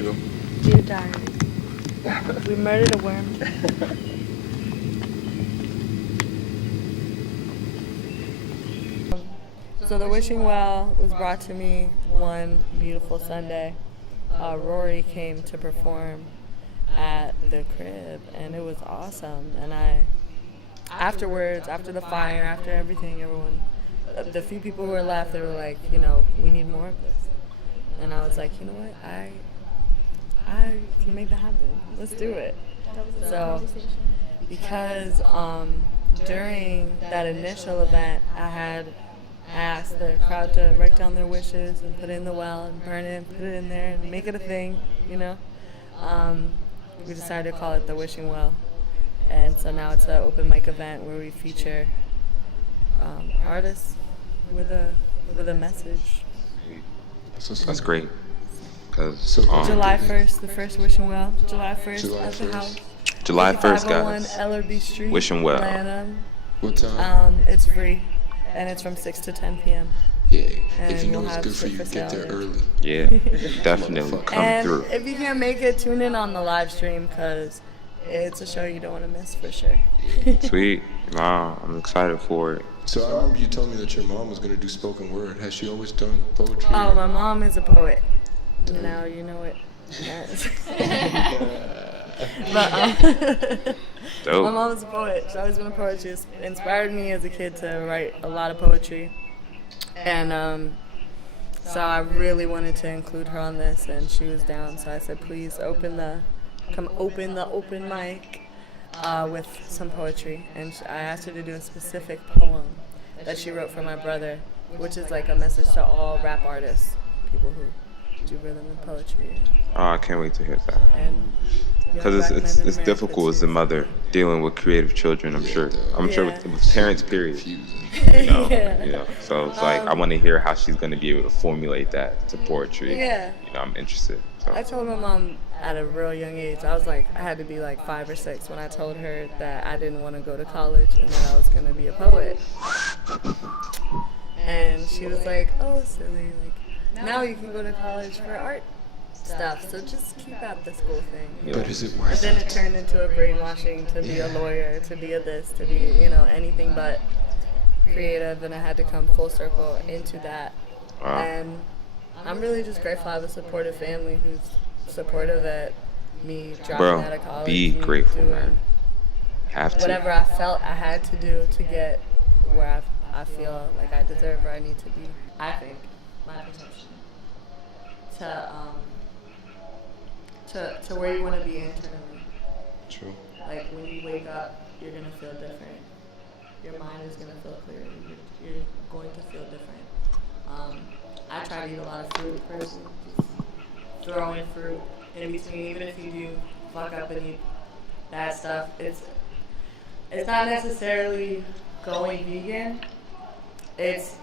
you go. Dear Diary, we murdered a worm. So the wishing well was brought to me one beautiful Sunday. Rory came to perform at the crib, and it was awesome. And afterwards, after the fire, after everything, everyone, the few people who were left, they were like, we need more of this. And I was like, you know what, I can make that happen. Let's do it. So, because during that initial event, I had asked the crowd to write down their wishes and put it in the well and burn it and put it in there and make it a thing, We decided to call it the Wishing Well. And so now it's an open mic event where we feature artists with a message. That's great. July 1st, the first Wishing Well. July 1st at the house. July 1st, guys. 501 LRB Street, Wishing Well. Atlanta. What time? It's free, and it's from 6 to 10 p.m. Yeah, And if you know we'll it's have good for shit you, for get there sale. early. Yeah, definitely come And through. if you can't make it, tune in on the live stream, because it's a show you don't want to miss for sure. Sweet. Wow, I'm excited for it. So I remember you told me that your mom was going to do spoken word. Has she always done poetry? Oh, my mom is a poet. Now you know it. Yes. But Dope. my mom is a poet. She's always been a poet. She inspired me as a kid to write a lot of poetry. And so I really wanted to include her on this, and she was down. So I said, please open the open mic with some poetry. And I asked her to do a specific poem that she wrote for my brother, which is like a message to all rap artists, people who do rhythm and poetry. Oh, I can't wait to hear that. And Because it's difficult as a mother dealing with creative children. I'm sure with parents. Period. Yeah. So it's like I want to hear how she's going to be able to formulate that to poetry. Yeah. I'm interested. So. I told my mom at a real young age. I had to be like 5 or 6 when I told her that I didn't want to go to college and that I was going to be a poet. And she was like, "Oh, silly. Like now you can go to college for art stuff. So just keep out the school thing." But is it But worth then it? it turned into a brainwashing to be a lawyer, to be a this, to be anything but creative, and I had to come full circle into that. Wow. And I'm really just grateful I have a supportive family who's supportive at me dropping out of college. Be me grateful, doing man. Have to. whatever I felt I had to do to get where I feel like I deserve or I need to be. I think my perception to where you want to be internally. True. Like when you wake up, you're gonna feel different. Your mind is gonna feel clear. You're going to feel different. I try to eat a lot of fruit personally. Just throw in fruit in between, even if you do fuck up and eat that stuff. It's not necessarily going vegan. It's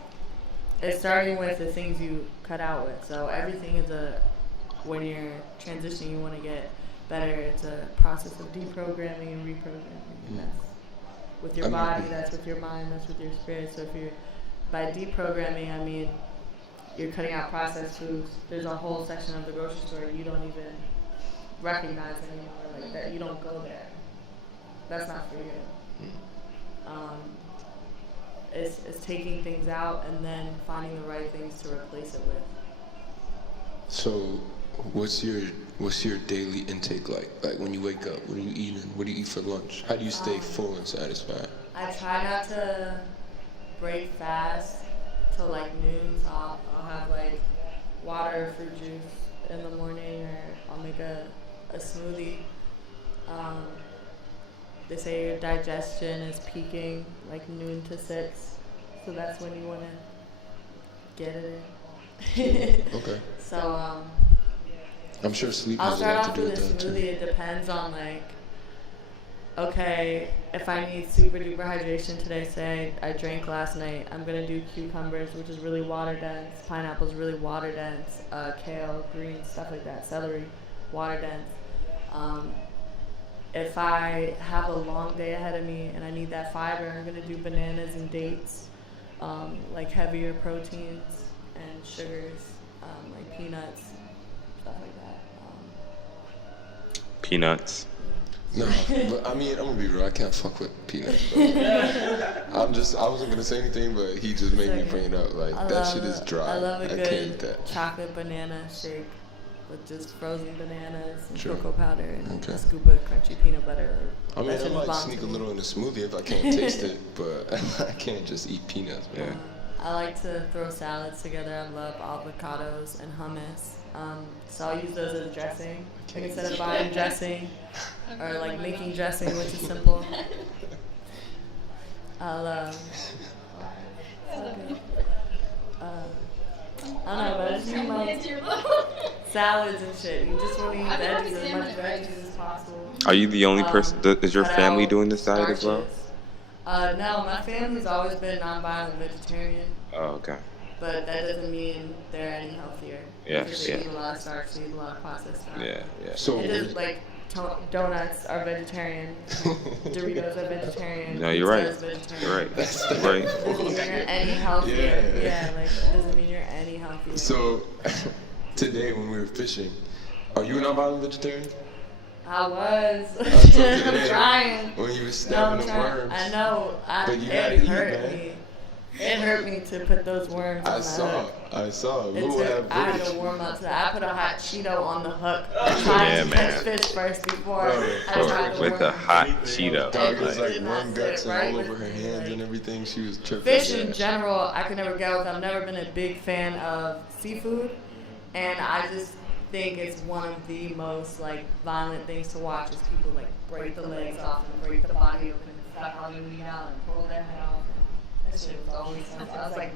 starting with the things you cut out with. So everything is when you're transitioning, you want to get better. It's a process of deprogramming and reprogramming. And that's with your body, that's with your mind, that's with your spirit. So by deprogramming, I mean you're cutting out processed foods. There's a whole section of the grocery store you don't even recognize anymore, like that. You don't go there. That's not for you. It's taking things out and then finding the right things to replace it with. So, what's your daily intake like? Like when you wake up, what are you eating? What do you eat for lunch? How do you stay full and satisfied? I try not to break fast till like noon, so I'll have like water or fruit juice in the morning, or I'll make a smoothie. They say your digestion is peaking like noon to 6, so that's when you want to get it in. Okay. So I'm sure sleep I'll has a start lot to off do with a with that smoothie. too. It depends on okay, if I need super duper hydration today, say I drank last night, I'm gonna do cucumbers, which is really water dense. Pineapple's really water dense. Kale, greens, stuff like that. Celery, water dense. If I have a long day ahead of me and I need that fiber, I'm gonna do bananas and dates, like heavier proteins and sugars, like peanuts, stuff like that. Peanuts. No, but I mean, I'm gonna be real. I can't fuck with peanuts. I wasn't gonna say anything, but he just made me bring it up. Like that shit is dry. I love a can't eat good that. chocolate banana shake with just frozen bananas and Sure. cocoa powder and Okay. a scoop of crunchy peanut butter. I mean, That I shit is might bomb sneak to a me. little in a smoothie if I can't taste it, but I can't just eat peanuts. Yeah. Man. I like to throw salads together. I love avocados and hummus. So I'll use those as dressing. Like instead of buying dressing or like making dressing, which is simple, I'll I don't know, but I just eat my salads and shit. You just want to eat veggies, as much veggies as possible. Are you the only person? Is your Cut family out doing this diet as well? starches. No, my family's always been non-violent vegetarian, Oh, okay. but that doesn't mean they're any healthier. Yeah, Because they yeah. eat a lot of starch, they eat a lot of processed stuff. Yeah, yeah. So It is like donuts are vegetarian, Doritos are vegetarian. No, you're right. pizza is vegetarian. You're right. That's You're right. It doesn't mean you're any healthier. Yeah. Yeah, like it doesn't mean you're any healthier. So today when we were fishing, are you a non-violent vegetarian? I was. Until I'm today, trying. when you were No, stabbing I'm the trying. worms. I know. But you It gotta eat, hurt man. me. It hurt me to put those worms on I the saw. hook. I saw. It Lou took, had I had footage. to warm up to that. I put a hot Cheeto on the hook, Yeah, trying to man. catch fish first before Bro, I tried to With warm the up. hot Cheeto. Dog was Like, like worm guts and right all with over her me, hands like- and everything. She was tripping. Fish in general, I could never get with. I've never been a big fan of seafood, and I just think it's one of the most like violent things to watch. Is people like break the legs off and break the body open and stuff all the meat out and pull their head off. And that shit was always something. I was like,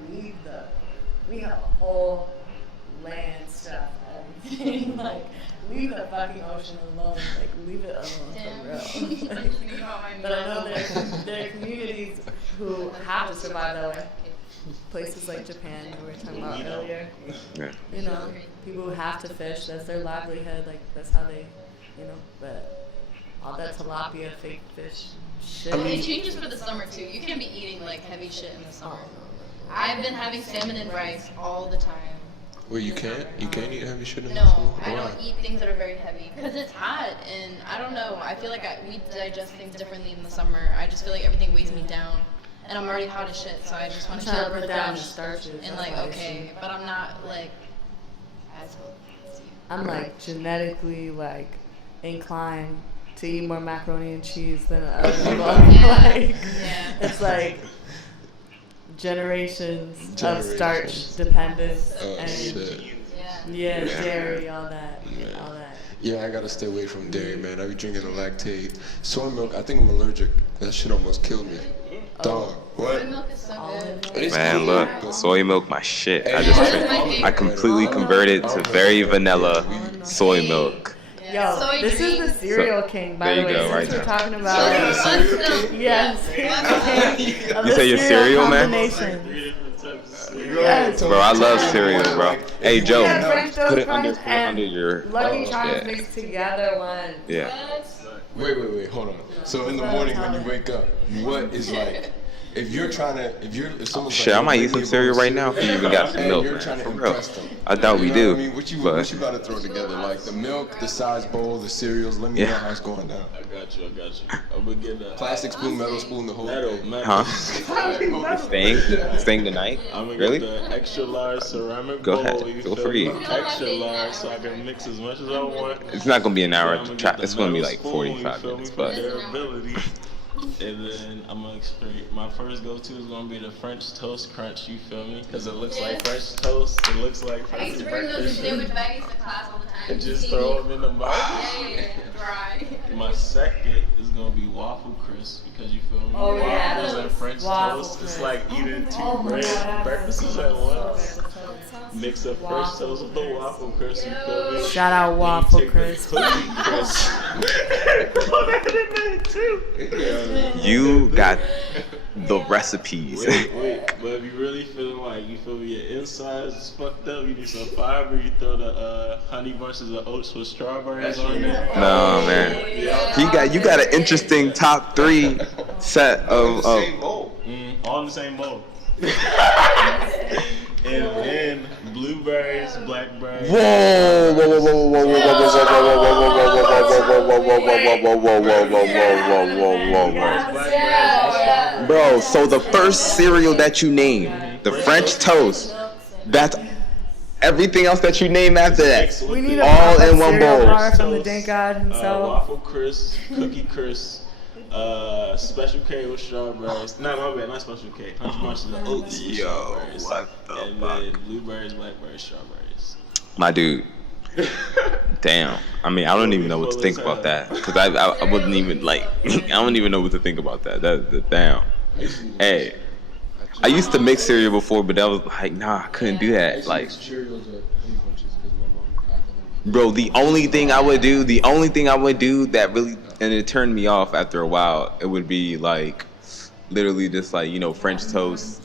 we have a whole land stuff, everything. Like, leave the fucking ocean alone. Like, leave it alone for real. But I know there are communities who have to survive that way. Places like Japan, that we were talking about earlier. Yeah. You know, people who have to fish, that's their livelihood. Like, that's how they, you know, but all that tilapia, fake fish shit. It changes for the summer too. You can't be eating like heavy shit in the summer. I've been having salmon and rice all the time. Wait, you can't? You can't eat heavy shit in the No, summer? I Why? don't eat things that are very heavy because it's hot and I don't know. I feel like we digest things differently in the summer. I just feel like everything weighs me down, and I'm already hot as shit, so I just want I'm to trying chill to and put down refresh the starches. and that's like why I okay, see. but I'm not like as healthy as you. I'm like genetically like inclined to eat more macaroni and cheese than other people. Like, Yeah. it's like generations of starch Generations. dependence Oh, and shit. Yeah. yeah, dairy, all that, Yeah. all that. Yeah, I gotta stay away from dairy, man. I be drinking the lactate. Soy milk, I think I'm allergic. That shit almost killed me. Dog, Soy what? milk is so good. It's Man, cool, look, but- soy milk, my shit. I Hey, just, almond I completely milk. converted to very vanilla soy milk. Yo, Soy this is the drinks. cereal king, by there the you way. go, Since right we're there. talking Soy about milk. yes, You say your cereal, man? Yes. Bro, I love cereal, bro. Hey, Joe, Yeah, French toast put it under, crunch put it under and your. Lucky Charms yeah. mixed together one. Yeah. Wait, hold on. So in the morning when you wake up, what is like, if someone's Shit, like, I might "Yo, eat some bring me a cereal bowl of right now if you even got some and milk, you're man. trying to For impress real. them. I doubt we You know do. what I mean? What you But about to throw together? Like the milk, the size bowl, the cereals. Let me know Yeah. how it's going down. I got you. I'm gonna get that. Plastic spoon, metal spoon, the whole thing. huh? Staying tonight? I'm gonna Really? get the extra large ceramic Go bowl. ahead. you Feel feel free. me? Extra large, so I can mix as much as I want. It's not gonna be an hour. Then I'ma get the It's gonna be metal like spoon, 45 you feel minutes, me, but for durability. And then I'm gonna straight. My first go-to is gonna be the French toast crunch. You feel me? Because it looks like French toast. It looks like I used French to bring those in breakfast. sandwich baggies to class all the time. And just throw them in the mouth. Yeah, dry. My second is gonna be waffle crisp because you feel me? Oh, yeah. Waffles and French Waffle toast. It's crisp. like eating two Oh my God. breakfasts at once. Mix up French Waffle toast with the crisp. waffle crisp. You feel me? Shout out Then you Waffle take the Crisp. Cookie crisp. Throw that in there too. you got the recipes. Wait, but if you really feel like you feel me, your insides is fucked up, you need some fiber. You throw the honey bunches of oats with strawberries on there. No, man. You got an interesting top 3 set of. All in the same bowl. And then blueberries, blackberries. Whoa, whoa, whoa, whoa, whoa, whoa, whoa, whoa. Bro, so the first cereal that you name, the French toast, that's everything else that you name after that. We need a all in one cereal bowl. bar from the Dankgod himself. Waffle crisp, cookie crisp, special K with strawberries. No, my bad, not special K. Honey bunches of oats with strawberries. What the and fuck? then blueberries, blackberries, strawberries. My dude. Damn. I mean, I don't even know what to think about that. Because I wouldn't even, like, I don't even know what to think about that. Damn. Hey. I used to mix cereal before, but that was like, nah, I couldn't do that. Like, bro, the only thing I would do that really, and it turned me off after a while, it would be like, literally just like, you know, French toast.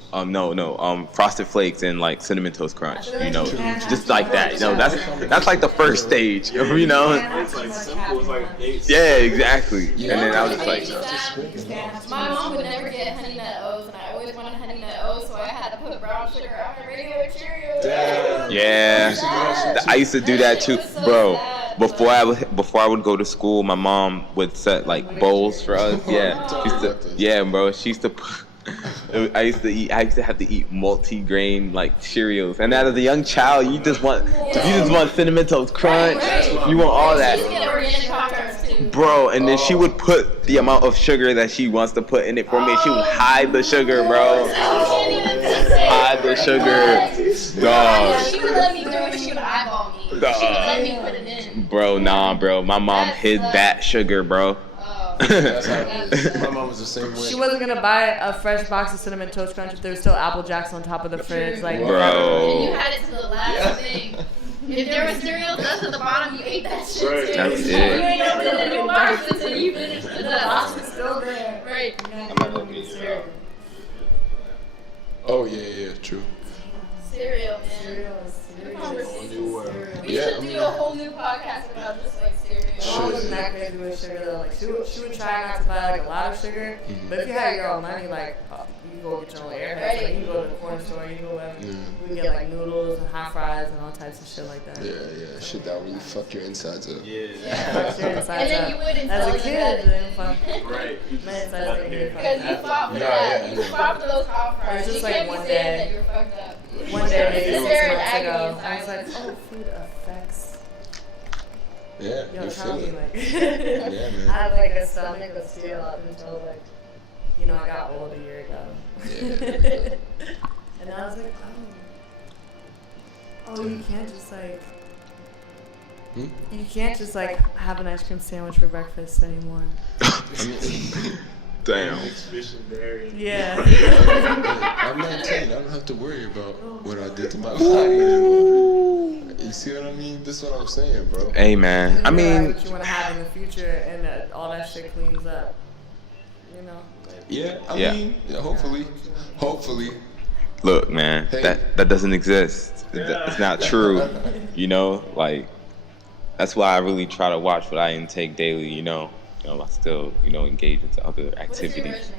Frosted Flakes and like Cinnamon Toast Crunch, you know, just like that, you know, that's like the first stage, you know. It's like simple, it's like 8. Yeah, exactly. And then I was just like, My mom would never get Honey Nut O's, and I always wanted Honey Nut O's, so I had to put brown sugar on my regular Cheerios. yeah, I used to do that too, bro. Before I would go to school, my mom would set like bowls for us. Yeah, bro. She used to put. I used to have to eat multi-grain like Cheerios, and as a young child, you just want Cinnamon Toast Crunch. You want all that, bro. And then she would put the amount of sugar that she wants to put in it for me. She would hide the sugar, bro. Hide the sugar, dog. She would let me do it. She would eyeball me. She would let me put it in. Bro, nah, bro. My mom hid that sugar, bro. My mom was the same way. She wasn't gonna buy a fresh box of Cinnamon Toast Crunch if there was still Apple Jacks on top of the fridge. Like, And you had it to the last thing. If there was cereal dust at the bottom, you ate that shit too. That's You it. ain't opened the new box until you finished the dust. it's still there. Right. Oh yeah, true. Cereal, man. We should do a whole new podcast about just like cereal. I wasn't that crazy with sugar though. Like she would try not to buy like a lot of sugar, but if you had your own money, like you go get your own airheads, like you go to the corner store, you go wherever. We get like noodles and hot fries and all types of shit like that. Yeah, shit that really fuck your insides up. Yeah. Fuck your insides And then up. you wouldn't As tell a you kid, that. then fuck. Right. My insides didn't get fucked Because you up. fought for Nah, that. yeah, You fought for those hot fries. It was just You like can't one be saying day. that you're fucked up. One day, maybe It's 6 very months ago, agony I was inside. like, oh, food effects. Yeah, Yo, you tell feel me, it. like, Yeah, man. I had like a stomach of steel up until like, you know, I got old a year ago. And I was like, oh, you can't just like, you can't just like have an ice cream sandwich for breakfast anymore. Damn. Fish and dairy. Yeah. I'm 19. I don't have to worry about what I did to my body anymore. You see what I mean? This is what I'm saying, bro. Hey, man. I You realize mean, what you want to have in the future, and all that shit cleans up. You know. Yeah, I Yeah. mean, hopefully. look, man. Hey. That doesn't exist. It's not true. You know, like that's why I really try to watch what I intake daily. You know, I still engage into other activities.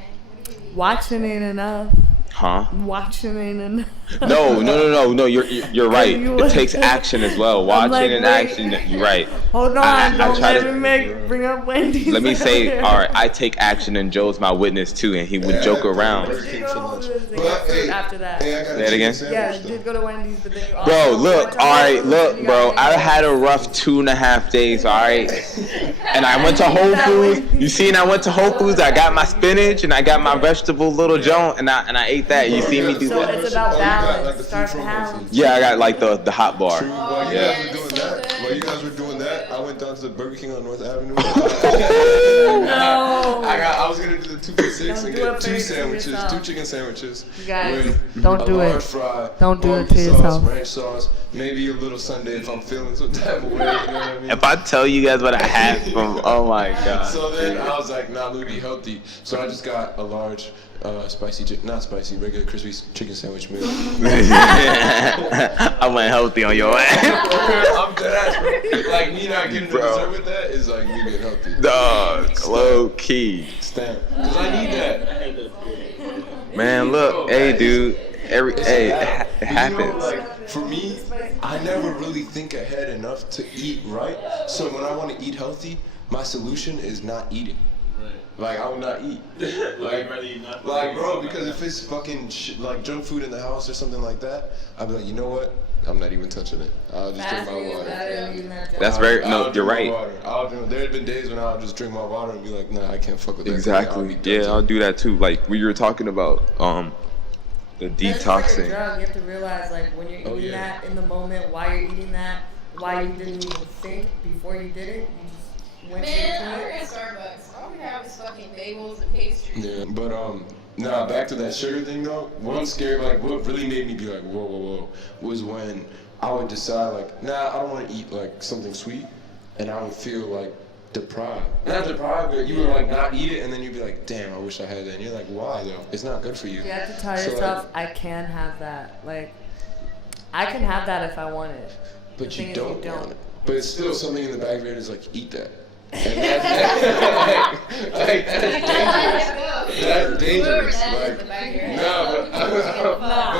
Watching ain't enough. Huh? Watching ain't enough. No. You're right. It takes action as well. Watching like, and wait. action. You're right. Hold on, I don't try let to- me bring up Wendy's. Let me say, all right. I take action, and Joe's my witness too, and he would joke around. Burger King for lunch. They got food after that. Hey, I got a Say it again? chicken Yeah, sandwich, you did go to Wendy's, but then you Bro, also look, went to all right, Whole look, Foods. bro. You got I had a rough 2.5 days, all right? And I went to Whole Foods. You seen I went to Whole Foods, I got my spinach and I got my vegetable little joint and I ate that. You see me do So that? it's about Oh, you got, like, balance. the Start food from balance. Whole Foods. Yeah, I got like the hot bar. True. While you Yeah. guys were doing that, I went down to the Burger King on North Avenue. No. I was gonna do the 2 for $6 Don't and do it get for 2 yourself. sandwiches, 2 chicken sandwiches. You guys, with don't a do it. large fry, Don't do it barbecue to sauce, yourself. ranch sauce, maybe a little sundae if I'm feeling some type of way. You know what I mean? If I tell you guys what I had from, oh my god. So then I was like, nah, let me be healthy. So I just got a large, not spicy, regular crispy chicken sandwich meal. I went healthy on your ass. I'm dead ass, bro. Like, me not getting the Bro. dessert with that is like me being healthy. Dog, low key. Stamp. Because I need that. Man, look, hey dude. It But you know, happens. like, for me, I never really think ahead enough to eat right. So when I want to eat healthy, my solution is not eating. Like, I will not eat. Like, bro, because if it's fucking like junk food in the house or something like that, I'll be like, you know what? I'm not even touching it. I'll just drink my water. That's very no. You're right. There have been days when I'll just drink my water and be like, nah, I can't fuck with that. Exactly. Yeah, I'll do that too. Like when you were talking about the detoxing. You have to realize, like, when you're eating that in the moment, why you're eating that, why you didn't even think before you did it. You just went Man, I work at Starbucks. All we have is fucking bagels and pastries. Yeah, but back to that sugar thing though. One scary, like, what really made me be like, whoa, was when I would decide, like, nah, I don't want to eat like something sweet, and I would feel like deprived. Not deprived, but you would like not eat it, and then you'd be like, damn, I wish I had that. And you're like, why though? It's not good for you. You have to tell yourself, I can have that. Like, I can have that if I want it. But The you thing is, don't want it. But it's still something in the back of your head is like, eat that. And that's dangerous. Like, but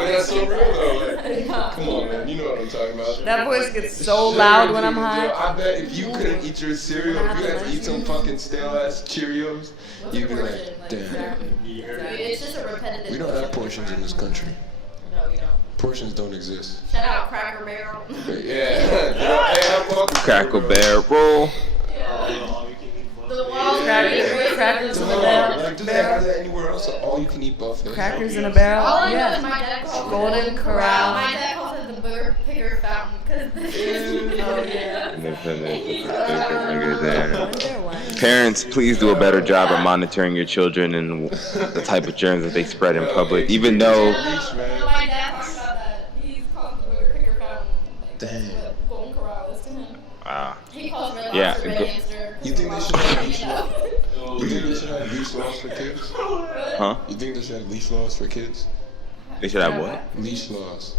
that's so real though. Like, come on, man. You know what I'm talking about. That voice gets so loud when I'm high. I bet if you couldn't eat your cereal, if you had to eat some fucking stale ass Cheerios, you'd be like, damn. It's just a repetitive. We don't have portions in this country. No, we don't. Portions don't exist. Shout out Cracker Barrel. Yeah. Cracker Barrel. The wall Crackers in a barrel. Like, do they have that anywhere else? All you can eat buffet. Crackers in a barrel. All I know Yeah. is my dad calls Golden it Corral. My dad calls it the booger picker fountain because Parents, please do a better job of monitoring your children and the type of germs that they spread in public. Even though, my dad talks about that. He's called the booger picker fountain. Like, Damn. what Golden Corral is to him. He calls Red Yeah, Lobster Red Hamster. You think they should have leash laws? You think they should have leash laws for kids? huh? You think they should have leash laws for kids? They should have what? Leash laws.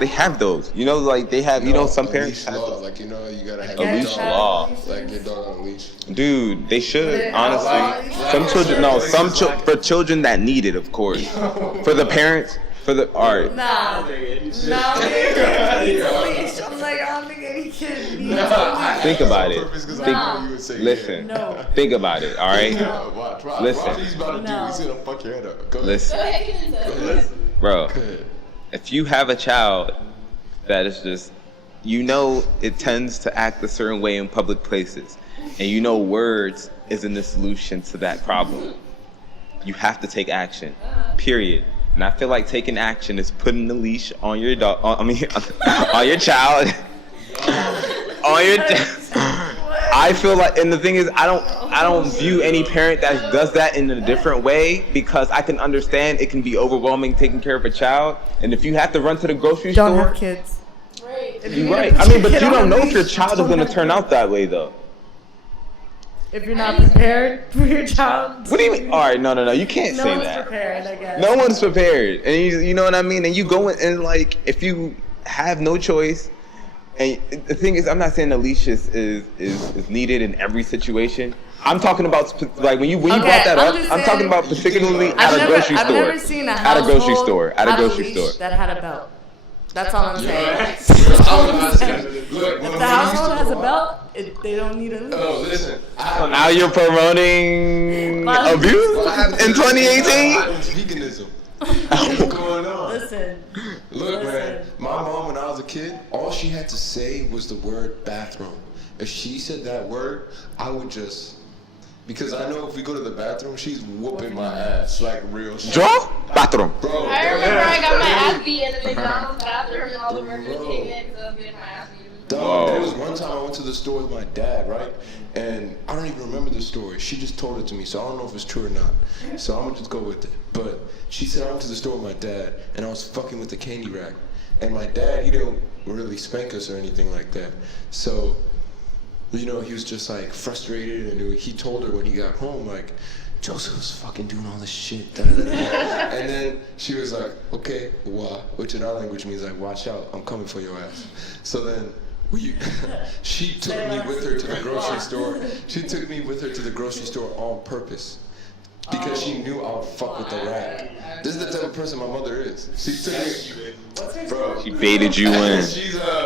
They have those. You know, like they have. You know, some a parents leash have law, those. like, you know, you gotta have A your leash dog, law. like your dog on a leash. Dude, they should, honestly. Some children, no, for children that need it, of course. For the parents, alright. Nah. No, I'm like, I don't think any kid needs a Think about it. Listen, No. think about it, alright? Watch. Listen. Watch what he's about to do. No. He's gonna fuck your head up. Go ahead. Listen, bro, Good. if you have a child that is just, you know, it tends to act a certain way in public places, and you know words isn't the solution to that problem, you have to take action, period. And I feel like taking action is putting the leash on your dog. On your child. On your. I feel like, and the thing is, I don't view any parent that does that in a different way, because I can understand it can be overwhelming taking care of a child, and if you have to run to the grocery Don't store. have kids. Right. You're right. I mean, but you don't know if your child is going to turn out that way, though. If you're not prepared for your child. What do you mean? All right, no, you can't No say one's that. prepared, I guess. No one's prepared, and you know what I mean. And you go in, and like, if you have no choice, and the thing is, I'm not saying the leash is needed in every situation. I'm talking about like when you brought that up. I'm talking about particularly at a grocery store. I've never seen a at a grocery household store. At a grocery leash store. that had a belt. That's all I'm saying. If If the household has a belt, they don't need a leash. Oh, listen. So now you're promoting abuse in 2018. Veganism. What's going on? Listen. Look, man. My mom, when I was a kid, all she had to say was the word bathroom. If she said that word, I would just. Because I know if we go to the bathroom, she's whooping my ass like real shit. Draw bathroom. Bro, I remember I got my ass beat in the McDonald's bathroom and all the workers came in because I was getting my ass beat. Dog, there was one time I went to the store with my dad, right? And I don't even remember the story. She just told it to me, so I don't know if it's true or not. So I'm gonna just go with it. But she said I went to the store with my dad, and I was fucking with the candy rack. And my dad, he didn't really spank us or anything like that. So, you know, he was just like frustrated, and he told her when he got home, like, Joseph was fucking doing all this shit. Da, da, da, da. And then she was like, okay, wah, which in our language means like, watch out, I'm coming for your ass. So then she took me with her to the grocery store. She took me with her to the grocery store on purpose because she knew I would fuck with the rap. This is the type of person my mother is. She took me, bro. She baited you in.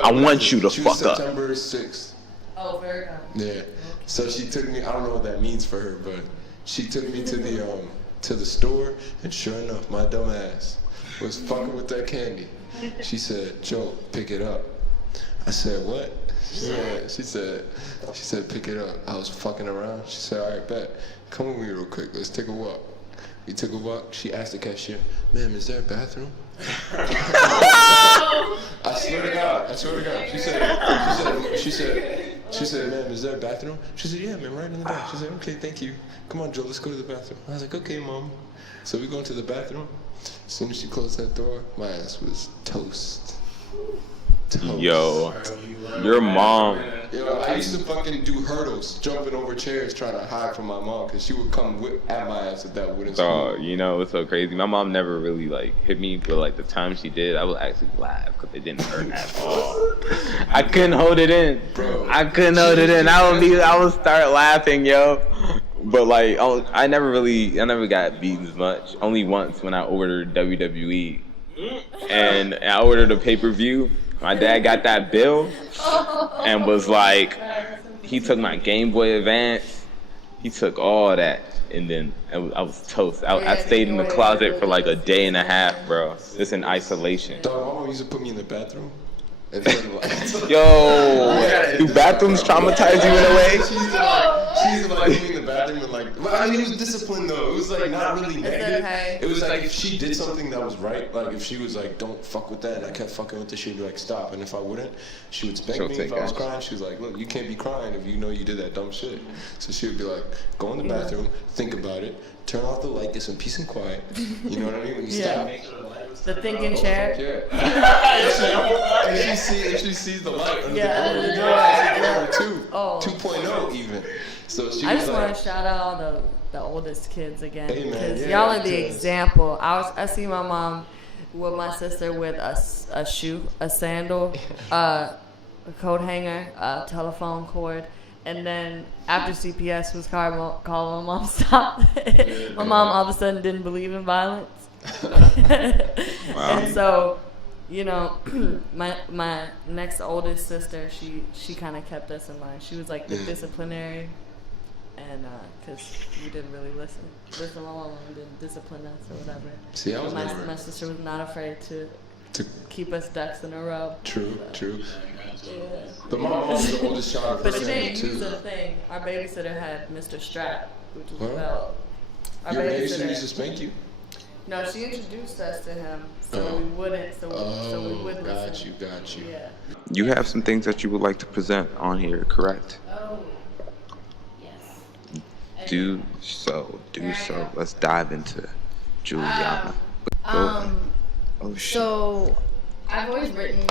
I want you to fuck up. September 6th. Oh, Virgo. Yeah. So she took me. I don't know what that means for her, but she took me to the store, and sure enough, my dumb ass was fucking with that candy. She said, "Joe, pick it up." I said, "What?" She said, "Pick it up." I was fucking around. She said, "All right, bet. Come with me real quick. Let's take a walk." We took a walk. She asked the cashier, "Ma'am, is there a bathroom?" I swear to God. She said, "Ma'am, is there a bathroom?" She said, "Yeah, ma'am, right in the back." She said, "Okay, thank you. Come on, Joe, let's go to the bathroom." I was like, "Okay, Mom." So we go into the bathroom. As soon as she closed that door, my ass was toast. Yo, your mom. Yo, I used to fucking do hurdles, jumping over chairs, trying to hide from my mom, because she would come at my ass with that wooden spoon. Oh, you know, it's so crazy. My mom never really, like, hit me, but, like, the time she did, I would actually laugh, because it didn't hurt at all. I couldn't hold it in. Bro. I couldn't hold it in. I would start laughing, yo. But, like, I never got beaten as much. Only once when I ordered WWE. And I ordered a pay-per-view. My dad got that bill and was like, he took my Game Boy Advance. He took all that. And then I was toast. I stayed in the closet for like a day and a half, bro. Just in isolation. Dog, my mom used to put me in the bathroom. And Yo, do bathrooms traumatize you in a way? She used to like put me in the bathroom and like, well, I mean, it was discipline though. It was like not really negative. It was like if she did something that was right, like if she was like, "Don't fuck with that," and I kept fucking with it, she'd be like, "Stop." And if I wouldn't, she would spank me. If I was crying, she was like, "Look, you can't be crying if you know you did that dumb shit." So she would be like, "Go in the bathroom, think about it, turn off the light, get some peace and quiet." You know what I mean? When you stop. The thinking chair. Yeah. If she sees the light under the door, 2.0 even. So she I just was want like, to shout out all the oldest kids again, Hey, man, because yeah, y'all are the because- example. I see my mom with my sister with a shoe, a sandal, a coat hanger, a telephone cord. And then after CPS was calling my mom, stop. My mom all of a sudden didn't believe in violence. And so, you know, my next oldest sister, she kind of kept us in line. She was like the disciplinary, and because we didn't really listen to my mom and didn't discipline us or whatever. See, I was my never. sister was not afraid to keep us ducks in a row. True. Yeah. But my mom was the oldest child of her But she family didn't use too. a thing. Our babysitter had Mr. Strap, which was Huh? about. Our Your babysitter used to babysitter. spank you? No, she introduced us to him, so we wouldn't. So we would listen. Got you. Yeah. You have some things that you would like to present on here, correct? Oh, yes. Do so. Let's dive into Juliana. Oh shit. So, I've always written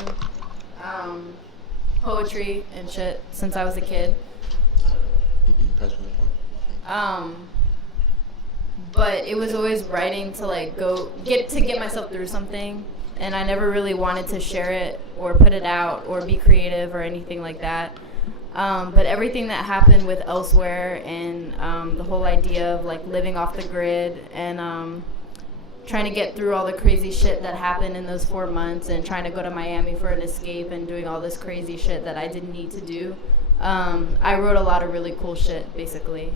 poetry and shit since I was a kid. But it was always writing to like get myself through something, and I never really wanted to share it or put it out or be creative or anything like that. But everything that happened with Elsewhere and the whole idea of like living off the grid and trying to get through all the crazy shit that happened in those 4 months and trying to go to Miami for an escape and doing all this crazy shit that I didn't need to do. I wrote a lot of really cool shit, basically.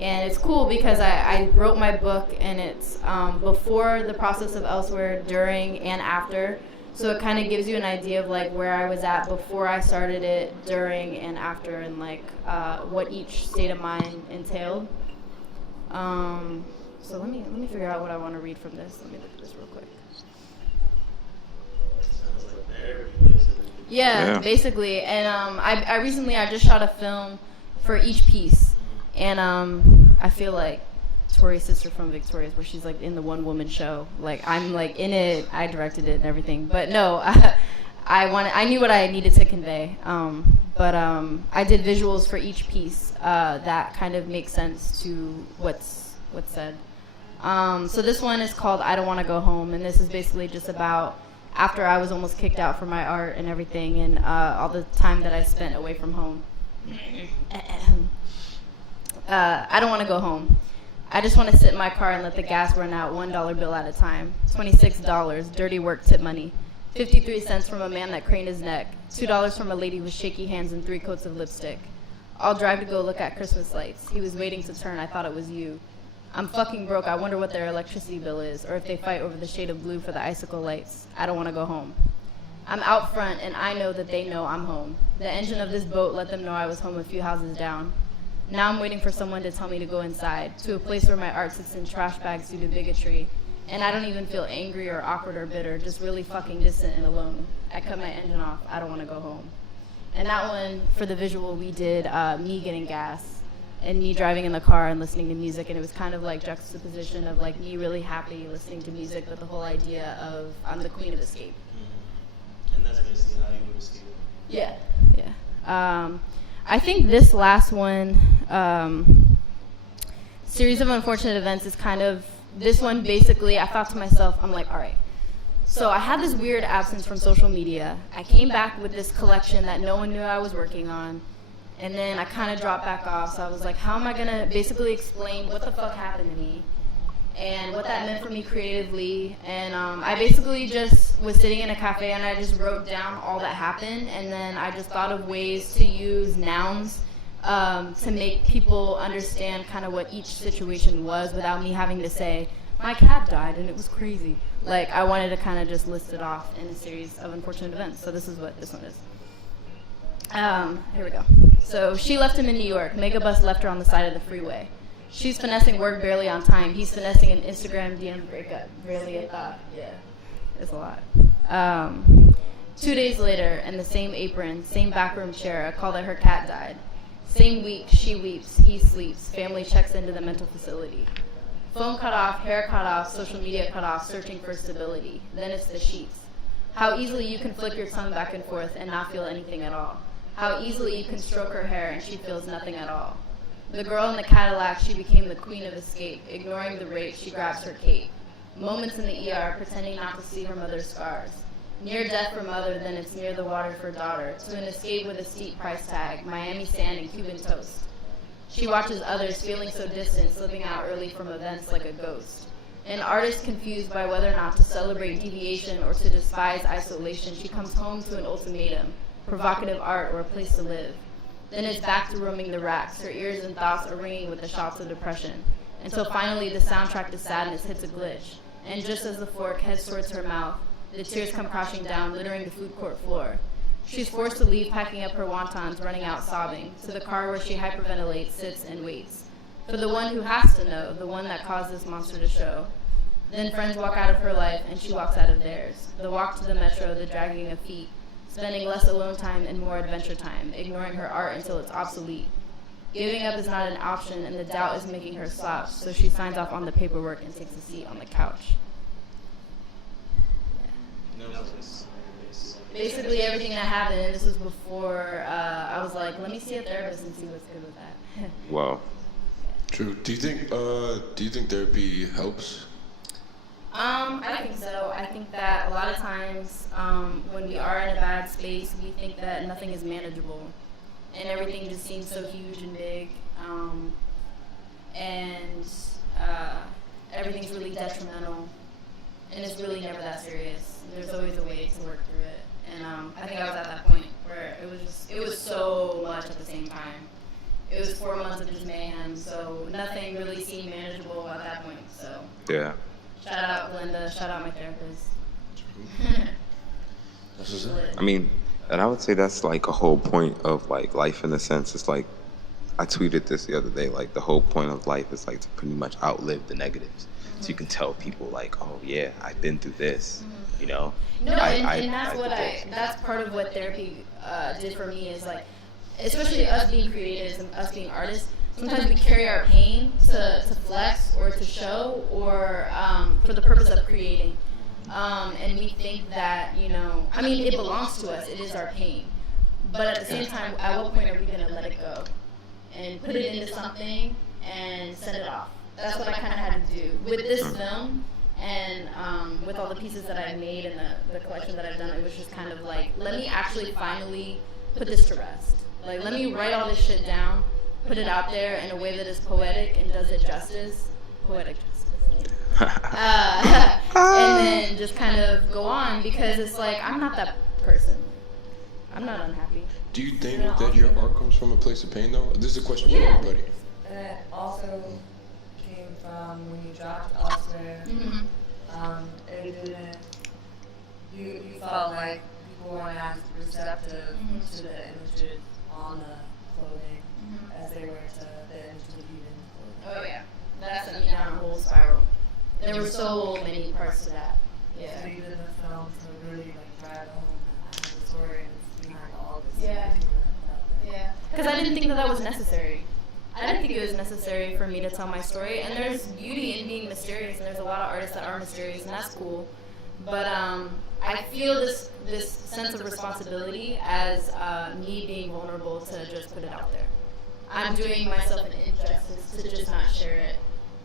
And it's cool because I wrote my book, and it's before the process of Elsewhere, during, and after. So it kind of gives you an idea of like where I was at before I started it, during, and after, and like what each state of mind entailed. So let me figure out what I want to read from this. Let me look at this real quick. Yeah, basically. And I recently just shot a film for each piece. And I feel like Tori's sister from Victoria's, where she's like in the one-woman show. Like I'm like in it, I directed it and everything. But no, I knew what I needed to convey. But I did visuals for each piece that kind of make sense to what's said. So this one is called I Don't Want to Go Home, and this is basically just about after I was almost kicked out for my art and everything, and all the time that I spent away from home. I don't want to go home. I just want to sit in my car and let the gas run out, $1 bill at a time. $26, dirty work tip money. 53 cents from a man that craned his neck. $2 from a lady with shaky hands and 3 coats of lipstick. I'll drive to go look at Christmas lights. He was waiting to turn, I thought it was you. I'm fucking broke, I wonder what their electricity bill is, or if they fight over the shade of blue for the icicle lights. I don't want to go home. I'm out front, and I know that they know I'm home. The engine of this boat let them know I was home a few houses down. Now I'm waiting for someone to tell me to go inside, to a place where my art sits in trash bags due to bigotry. And I don't even feel angry or awkward or bitter, just really fucking distant and alone. I cut my engine off, I don't want to go home. And that one, for the visual, we did me getting gas and me driving in the car and listening to music, and it was kind of like juxtaposition of like me really happy listening to music, but the whole idea of I'm the queen of escape. And that's basically how you would escape. Yeah. I think this last one, series of unfortunate events, is kind of, this one basically, I thought to myself, I'm like, all right. So I had this weird absence from social media. I came back with this collection that no one knew I was working on. And then I kind of dropped back off. So I was like, how am I going to basically explain what the fuck happened to me and what that meant for me creatively? And I basically just was sitting in a cafe and I just wrote down all that happened. And then I just thought of ways to use nouns to make people understand kind of what each situation was without me having to say, my cat died and it was crazy. Like, I wanted to kind of just list it off in a series of unfortunate events. So this is what this one is. Here we go. So she left him in New York. Megabus left her on the side of the freeway. She's finessing work barely on time. He's finessing an Instagram DM breakup. Barely a thought. Yeah, it's a lot. 2 days later, in the same apron, same backroom chair, a call that her cat died. Same week, she weeps, he sleeps. Family checks into the mental facility. Phone cut off, hair cut off, social media cut off, searching for stability. Then it's the sheets. How easily you can flick your tongue back and forth and not feel anything at all. How easily you can stroke her hair and she feels nothing at all. The girl in the Cadillac, she became the queen of escape. Ignoring the rape, she grabs her cape. Moments in the ER, pretending not to see her mother's scars. Near death for mother, then it's near the water for daughter. To an escape with a steep price tag, Miami sand and Cuban toast. She watches others feeling so distant, slipping out early from events like a ghost. An artist confused by whether or not to celebrate deviation or to despise isolation, she comes home to an ultimatum, provocative art or a place to live. Then it's back to roaming the racks, her ears and thoughts are ringing with the shouts of depression. Until finally the soundtrack to sadness hits a glitch. And just as the fork heads towards her mouth, the tears come crashing down, littering the food court floor. She's forced to leave, packing up her wontons, running out sobbing, to the car where she hyperventilates, sits, and waits. For the one who has to know, the one that caused this monster to show. Then friends walk out of her life, and she walks out of theirs. The walk to the metro, the dragging of feet, spending less alone time and more adventure time, ignoring her art until it's obsolete. Giving up is not an option, and the doubt is making her slouch, so she signs off on the paperwork and takes a seat on the couch. Basically everything that happened, and this was before I was like, let me see a therapist and see what's good with that. Wow. True. Do you think therapy helps? I think so. I think that a lot of times when we are in a bad space, we think that nothing is manageable and everything just seems so huge and big, and everything's really detrimental, and it's really never that serious. There's always a way to work through it. And I think I was at that point where it was so much at the same time. It was 4 months of just mayhem, so nothing really seemed manageable at that point. So Yeah. Shout out Glenda, shout out my therapist. That's what's up. I mean, and I would say that's like a whole point of like life in a sense. It's like, I tweeted this the other day, like the whole point of life is like to pretty much outlive the negatives. So you can tell people like, oh yeah, I've been through this, you know? No, and that's part of what therapy did for me is like, especially us being creatives and us being artists, sometimes we carry our pain to flex or to show or for the purpose of creating. And we think that, you know, I mean, it belongs to us, it is our pain. But at the same time, at what point are we going to let it go and put it into something and send it off? That's what I kind of had to do with this film. And with all the pieces that I've made and the collection that I've done, it was just kind of like, let me actually finally put this to rest. Like, let me write all this shit down, put it out there in a way that is poetic and does it justice, poetic justice. And then just kind of go on, because it's like, I'm not that person. I'm not unhappy. Do you think that your art comes from a place of pain, though? This is a question for everybody. And it also came from when you dropped elsewhere. It didn't. You felt like people weren't as receptive to the images on the clothing as they were to the images of you in clothing. Oh yeah, that sent me down a whole spiral. There were so many parts to that. Yeah. So you did the film to really like drive home the story and behind all this. Yeah. Yeah. Because I didn't think that was necessary. I didn't think it was necessary for me to tell my story. And there's beauty in being mysterious, and there's a lot of artists that are mysterious, and that's cool. But I feel this sense of responsibility as me being vulnerable to just put it out there. I'm doing myself an injustice to just not share it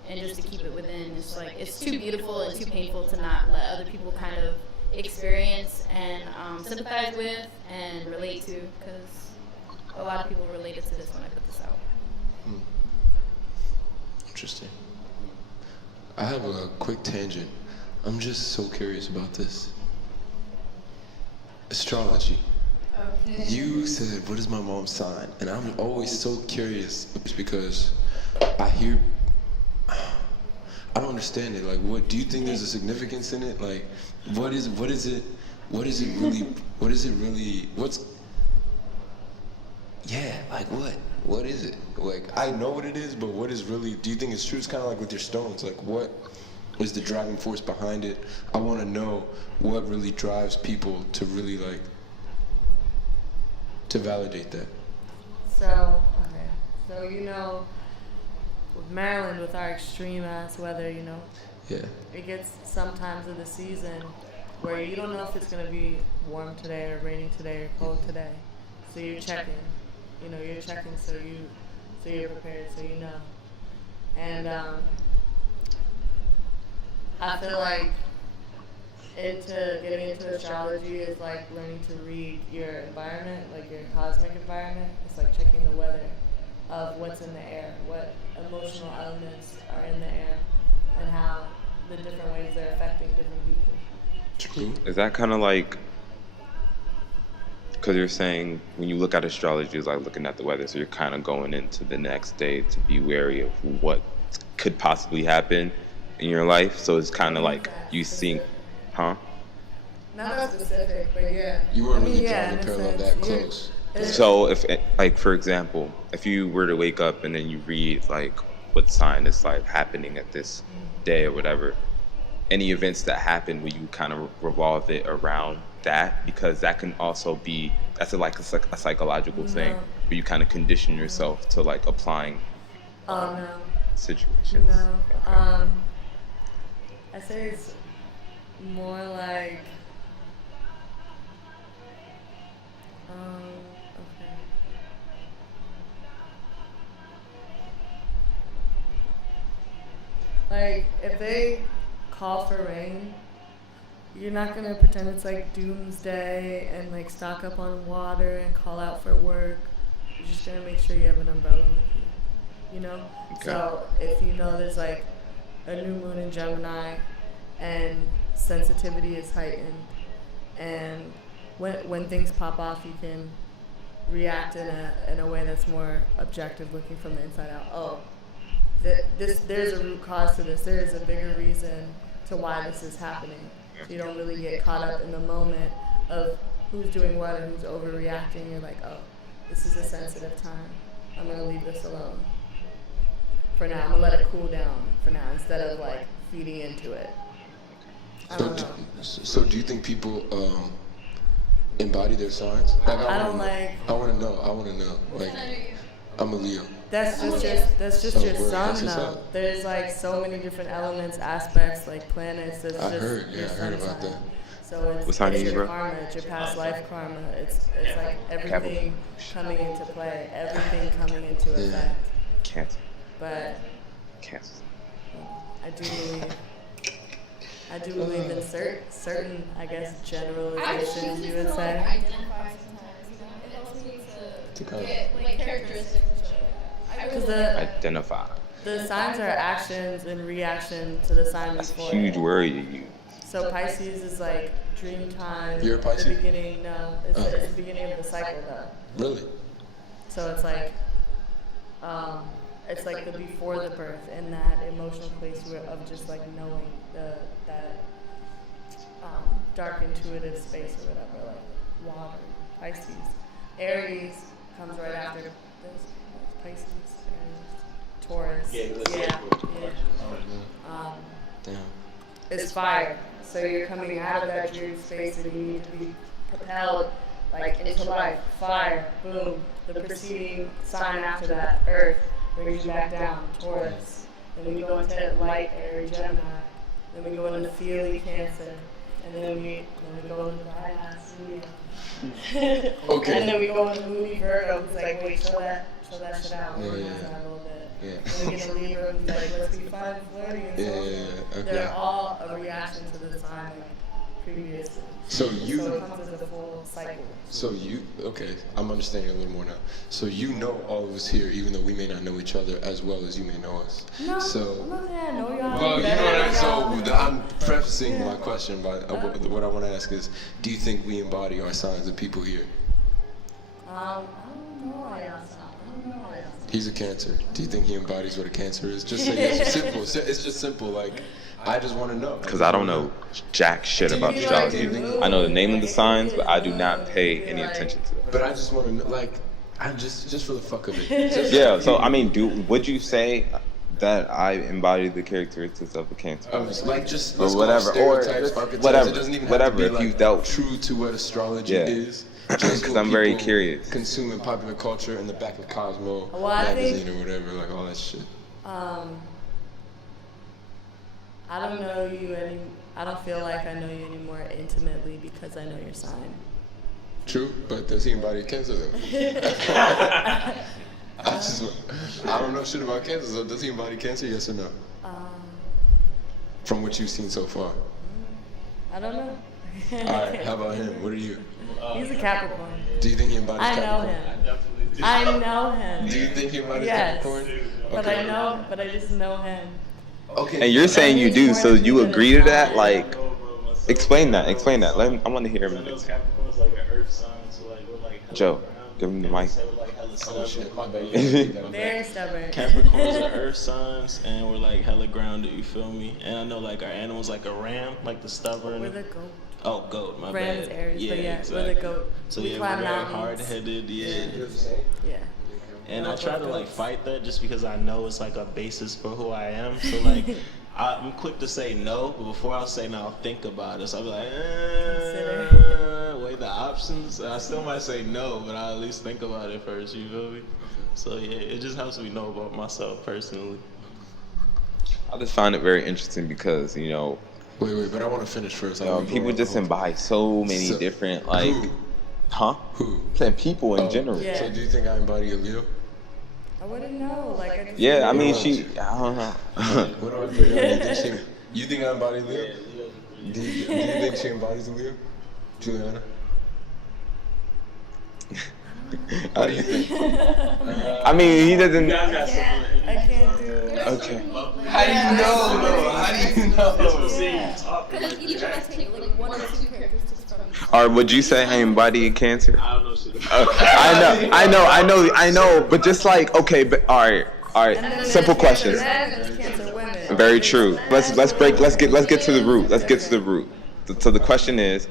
and just to keep it within. It's like, it's too beautiful and too painful to not let other people kind of experience and sympathize with and relate to, because a lot of people related to this when I put this out. Interesting. I have a quick tangent. I'm just so curious about this. Astrology. Okay. You said, what is my mom's sign? And I'm always so curious because I hear, I don't understand it. Like, what, do you think there's a significance in it? Like, what is it really, yeah, like what is it? Like, I know what it is, but what is really, do you think it's true? It's kind of like with your stones. Like, what is the driving force behind it? I want to know what really drives people to really, like, to validate that. So, you know, with Maryland, with our extreme ass weather, you know, Yeah. it gets sometimes of the season where you don't know if it's gonna be warm today or raining today or cold today. So you're checking, you're checking so you're prepared, so you know. And I feel like getting into astrology is like learning to read your environment, like your cosmic environment. It's like checking the weather of what's in the air, what emotional elements are in the air, and how the different ways they're affecting different people. True. Is that kind of like, because you're saying when you look at astrology, it's like looking at the weather, so you're kind of going into the next day to be wary of what could possibly happen in your life. So it's kind of like you seeing, huh? Not that specific, but yeah. You weren't really yeah, drawing the in a parallel sense, that close. So if, like, for example, if you were to wake up and then you read like what sign is like happening at this day or whatever, any events that happen, will you kind of revolve it around that? Because that can also be, that's like a psychological thing, where you kind of condition yourself to like applying situations. No. Okay. I say it's more like okay. Like if they call for rain, you're not gonna pretend it's like doomsday and like stock up on water and call out for work. You're just gonna make sure you have an umbrella with you, Okay. So if you know there's like a new moon in Gemini and sensitivity is heightened, and when things pop off, you can react in a way that's more objective, looking from the inside out. Oh, there's a root cause to this. There is a bigger reason to why this is happening. So you don't really get caught up in the moment of who's doing what and who's overreacting. You're like, oh, this is a sensitive time. I'm gonna leave this alone for now. I'm gonna let it cool down for now instead of like feeding into it. I don't know. So do you think people embody their signs? Like, I don't like. I want to know. Like, I'm a Leo. That's just Oh, your word. sun That's what's though. up. There's like so many different elements, aspects, like planets. That's I just heard, your yeah, I heard sun about sign. that. So it's, What sign it's are you, your bro? karma, it's your past life karma. It's like everything coming into play, everything coming into Yeah. effect. Cancer. But Cancer. I do believe in certain, I guess, generalizations you would say. Identify sometimes, it helps me to To kind of- get like characteristics. Because the Identify. The signs are actions in reaction to the sign That's a before. huge word you use. So Pisces is like dream time. You're a Pisces? The beginning, no. It's the beginning of the cycle, though. Really? So it's like the before the birth, in that emotional place of just like knowing that dark intuitive space or whatever, like water, Pisces. Aries comes right after this. Pisces, Aries, Taurus. Yeah. Damn. It's fire. So you're coming out of that dream space and you need to be propelled like into life. Fire, boom. The preceding sign after that, Earth, brings you back down, Taurus. Then we go into light, Aries, Gemini. Then we go into feely, Cancer. And then we go into the high-ass, Leo. Okay. And then we go into Moody, Virgo. It's like, wait, chill that shit out. Yeah. Organize that a little bit. Yeah. Then we get to Libra, who's like, let's be fun, flirty, and so Okay. they're all a reaction to the sign previously. So So it comes as a full cycle. Okay, I'm understanding a little more now. So you know all of us here, even though we may not know each other as well as you may know us. No, So, I'm not saying I know y'all. well, you know what better so I'm prefacing my question by what I want to ask is, do you think we embody our signs of people here? I don't know why y'all sound. He's a Cancer. Do you think he embodies what a Cancer is? Just say it's simple. It's just simple. Like, I just want to know. Because I don't know jack shit about Do you astrology. like- I know the name of the signs, but I do not pay any attention to them. But I just want to know, like, I just for the fuck of it. Just, Yeah, so I mean, would you say that I embody the characteristics of a Cancer? like just Or let's whatever, call or it stereotypes, just archetypes. whatever, It doesn't even whatever, have to be if like you've dealt- true to what astrology Yeah. is. Because what I'm very people curious. Consume in popular culture in the back of Cosmo Well, I magazine think- or whatever, like all that shit. I don't know you any. I don't feel like I know you any more intimately because I know your sign. True, but does he embody Cancer though? I don't know shit about Cancer, so does he embody Cancer? Yes or no? From what you've seen so far. I don't know. All right, how about him? What are you? He's a Capricorn. Do you think he embodies I know Capricorn? him. I know him. Do you think he embodies Yes. Capricorn? But I just know him. Okay. And you're saying you do, so you agree to that? Like, explain that. I want to hear him. Capricorn's like an earth sign, so like we're like Joe, give him the mic. So we're like hella Oh stubborn. shit, my bad. Very stubborn. Capricorns are earth signs, and we're like hella grounded. You feel me? And I know like our animals like a ram, like the stubborn. We're the goat. Oh, goat. My Ram's bad. Aries, yeah, but yeah, exactly. we're the goat. So We yeah, climb we're very mountains. hard-headed. Yeah. Yeah. And I try to like fight that just because I know it's like a basis for who I am. So like I'm quick to say no, but before I'll say no, I'll think about it. So I'll be like, weigh the options. I still might say no, but I'll at least think about it first. You feel me? So yeah, it just helps me know about myself personally. I just find it very interesting because, you know, Wait, but I want to finish first. people just embody so many different, like, Who? huh? Who? Saying people in general. Yeah. So do you think I embody a Leo? I wouldn't know. Like, I just Yeah, I mean, Yeah. I don't know. What do I think? You think I embody Leo? Do you think she embodies a Leo? Juliana? What do you think? I mean, he doesn't. I can't do it. Okay. How do you know, though? How do you know? Because each of us take like one or two characteristics from each. Or would you say I embody a Cancer? I don't know shit. I know. But just like, okay, but all right. Simple questions. Cancer women. Very true. Let's get to the root. Let's get to the root. So the question is,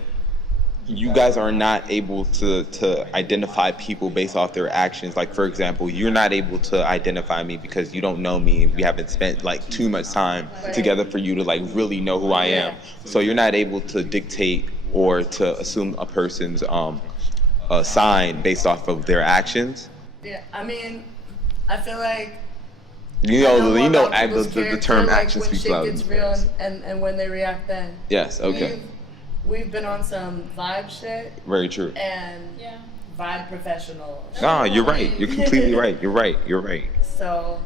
you guys are not able to identify people based off their actions. Like, for example, you're not able to identify me because you don't know me and we haven't spent like too much time together for you to like really know who I am. So you're not able to dictate or to assume a person's sign based off of their actions. Yeah, I mean, I feel like You I know, more about people's the character, term like, action when speaks shit louder gets than real words. and when they react then. Yes. Okay. We've been on some vibe shit Very true. and vibe professional. No, you're right. You're completely right. You're right. So,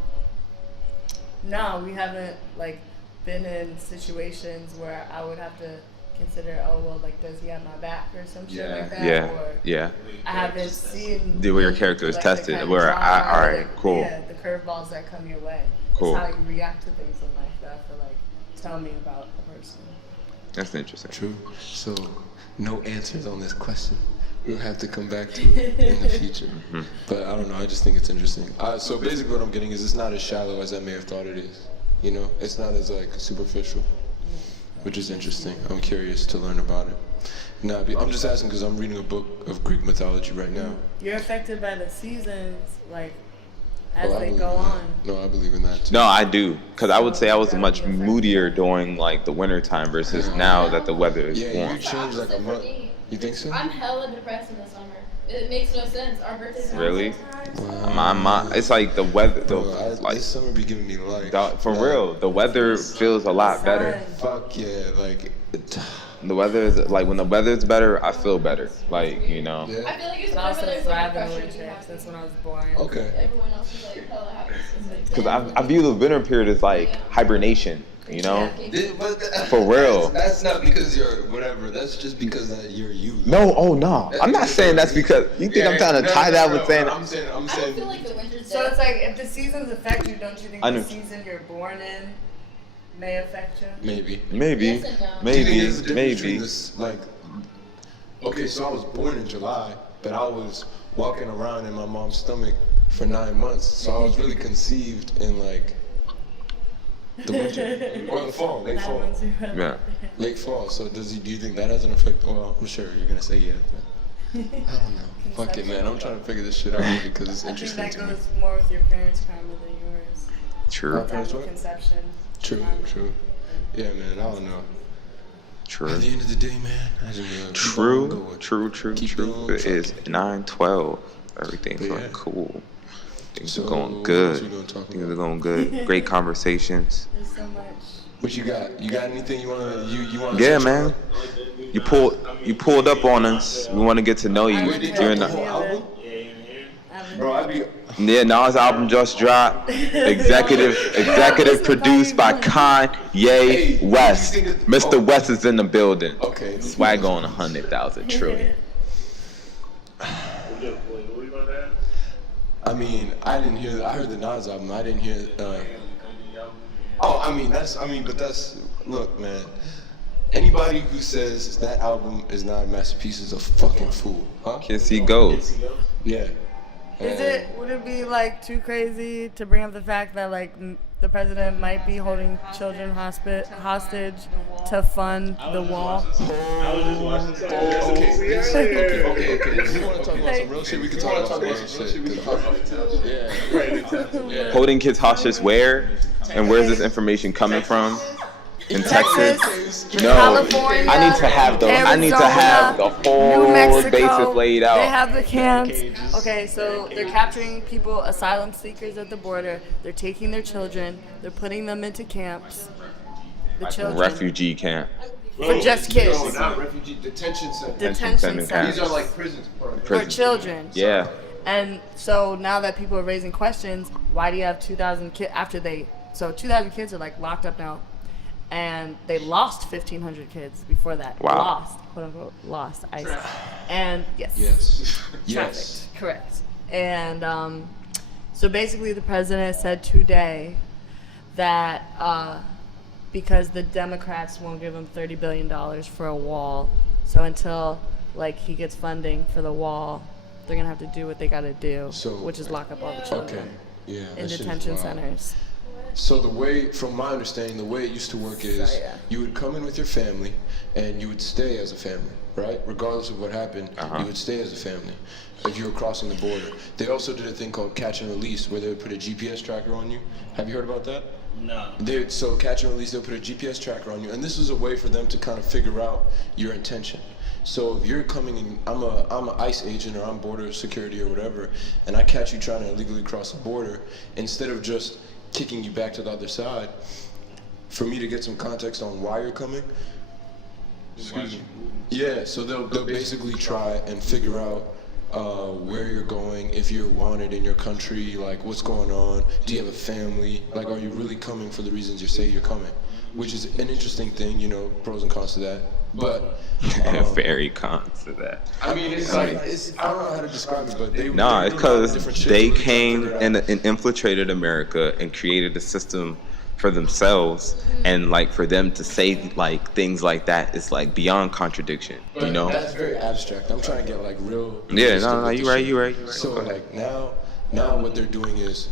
no, we haven't like been in situations where I would have to consider, oh well, like does he have my back or some shit like that? Or Yeah. I haven't seen The way your character is like, tested, the kind where of all right, drama, cool. Yeah, the curveballs that come your way. Cool. It's how you react to things in life that I feel like tell me about a person. That's interesting. True. So, no answers on this question. We'll have to come back to it in the future. But I don't know. I just think it's interesting. So basically, what I'm getting is it's not as shallow as I may have thought it is. You know, it's not as like superficial, which is interesting. I'm curious to learn about it. Now, I'm just asking because I'm reading a book of Greek mythology right now. You're affected by the seasons, like, as Oh, I they believe go in that. on. No, I believe in that too. No, I do, because I would say I was much moodier during like the winter time versus now that the weather is Yeah, warm. you changed like a month. You think so? I'm hella depressed in the summer. It makes no sense. Our birthday's Really? Wow. My, it's like the weather, like this summer be giving me life. for real, the weather feels a lot better. Fuck yeah, like. The weather is like when the weather is better, I feel better. Like, you know. Yeah. I feel like it's But I also whenever there's thrive like in the pressure to be winter happy. since when I was born. Okay. Everyone else is like hella happy. Because I view the winter period as like hibernation, you know? But For real. That's not because you're whatever. That's just because that you're you. No, oh no. I'm not saying that's because you think I'm trying to tie that with saying. I'm saying. I don't feel like the winter's So it's like if the seasons affect you, don't you think I the know. season you're born in may affect you? Maybe. Maybe, Yes and no. Do you think maybe, there's a difference between maybe. this, like, okay, so I was born in July, but I was walking around in my mom's stomach for 9 months. So I was really conceived in like the winter or the fall, late fall, Yeah. late fall. So do you think that has an effect? Well, I'm sure you're gonna say yeah. But I don't know. Fuck it, man. I'm trying to figure this shit out because it's I think interesting that to me. goes more with your parents' karma than yours. True, Type Parents of what? conception. True, karma. true. Yeah, man. I don't know. true. At the end of the day, man, I just keep on True, going. true. Keep on It is trucking. 9:12. Everything's But going yeah. cool. Things So, are going what good. else we gonna talk Things about? are going good. Great conversations. There's so much. What you got? You got anything you wanna Yeah, touch man. on? You pulled up on us. We want to get to know you. Wait, did You're you in drop the the, whole album? Bro, I be. yeah, Nas album just dropped. Executive produced by Kanye West. Mr. West is in the building. Okay. Swag on 100,000 trillion. I mean, I didn't hear. I heard the Nas album. I didn't hear. But that's. Look, man. Anybody who says that album is not a masterpiece is a fucking fool, huh? Kissy goes. Yeah. Would it be like too crazy to bring up the fact that like the president might be holding children hostage to fund the wall? Okay. If you want to talk about some real shit, we can talk about some shit. Yeah. Holding kids hostage where? And where's this information coming from? In Texas? No. California, I need to have the whole New Mexico, basis laid out. They have the camps. Okay, so they're capturing people, asylum seekers at the border. They're taking their children. They're putting them into camps. The children. Refugee camp. For just kids. No, not refugee detention center. Detention center centers. These are like prisons. For children. Yeah. And so now that people are raising questions, why do you have 2,000 kids after they? So 2,000 kids are like locked up now, and they lost 1,500 kids before that. Wow. Lost, quote unquote, lost ISIS. And Yes. trafficked, correct. And so basically, the president said today that because the Democrats won't give him $30 billion for a wall, so until like he gets funding for the wall, they're gonna have to do what they gotta do, So- which is lock up all the children Okay. Yeah. in that shit is detention wild. centers. So the way, from my understanding, the way it used to work is So, yeah. you would come in with your family and you would stay as a family, right? Regardless of what happened, you would stay as a family if you were crossing the border. They also did a thing called catch and release where they would put a GPS tracker on you. Have you heard about that? No. So catch and release, they'll put a GPS tracker on you, and this is a way for them to kind of figure out your intention. So if you're coming in, I'm a ICE agent or I'm border security or whatever, and I catch you trying to illegally cross the border, instead of just kicking you back to the other side, for me to get some context on why you're coming. Excuse me. Yeah, so they'll basically try and figure out where you're going, if you're wanted in your country, like what's going on, do you have a family, like are you really coming for the reasons you say you're coming, which is an interesting thing, you know, pros and cons to that. But Very cons to that. I mean, it's like I don't know how to describe it, but No, it's because they really came figured it and, out. and infiltrated America and created a system for themselves, and like for them to say like things like that is like beyond contradiction, But you know? that's very abstract. I'm trying to get like real. Yeah, realistic no, with you this right, shit. you right. So like now what they're doing is